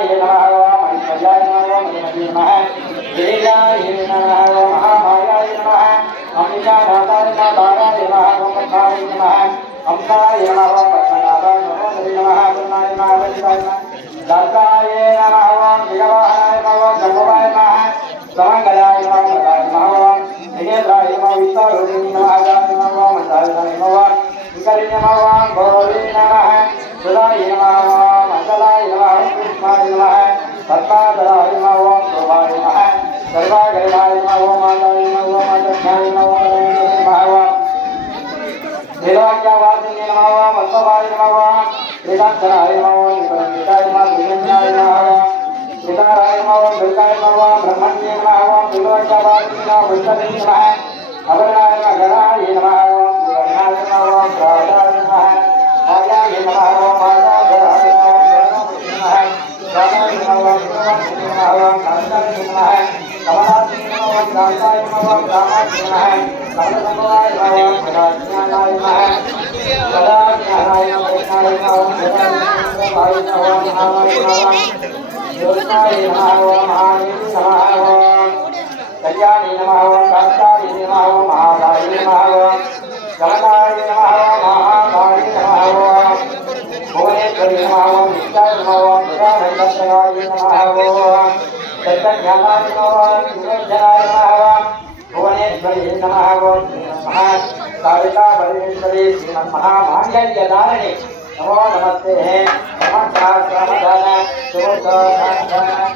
वीराय नमः ओम ऐश्वर्याय नमः ओम मधुमती नमः वीराय नमः ओम महामायाय नमः अंबिकानाथाय नाथाय नमः ओम पद्माय नमः अंबाय नमः ओम पद्मनाभाय नमः नमः पूर्णाय नमः वज्राय नमः दत्ताय नमः ओम विगवाहाय नमः ओम जम्बवाय नमः समंगलाय नमः मदाय नमः ओम निकेत्राय नमः विष्णुरूपिणे नमः आगाय नमः ओम मंदाय नमः ओम विकले नमः ओम गौरी नमः सुदाय नमः ओम मंगलाय नमः कृष्णाय नमः पद्माधराय नमः ओम शोभाय नमः सर्वागराय नमः ओम माताय नमः ओम माताय नमः ओम नीलवाक्यवासिने नमः ओम वत्सवाय नमः ओम श्रीकांतराय नमः ओम विपरीताय नमः विजयाय नमः ओम सीताराय नमः ओम दुर्गाय नमः ओम ब्रह्मण्ये नमः ओम नीलवाक्यवासिने नमः वत्सवे नमः अवरणाय नमः गणाय नमः ओम सुवर्णाय नमः ओम प्रादाय नमः आयाय नमः ओम माताधराय नमः ओम नमः प्रादाय नमः ओम नमः ओम कांताय नमः कमलाय नमः ओम कांताय नमः ओम रामाय नमः कमलसंभवाय नमः ओम सदाज्ञानाय नमः सदाज्ञानाय नमः कृष्णाय नमः ओम सदाज्ञानाय नमः ओम महामाय नमः योगाय नमः ओम महादेवी नमः ओम कल्याणी नमः ओम कांताय नमः ओम महाकाय नमः ओम गणनाय नमः ओम महाकाय नमः ओम भुवनेश्वरी नमः ओम नित्याय नमः ओम सदानंदप्रदाय नमः ओम सत्यज्ञानाय नमः ओम विवेचनाय नमः ओम भुवनेश्वरी नमः ओम नमः कालिका बलेश्वरी श्रीमन्महामांगल्यधारिणे नमो नमस्ते नमः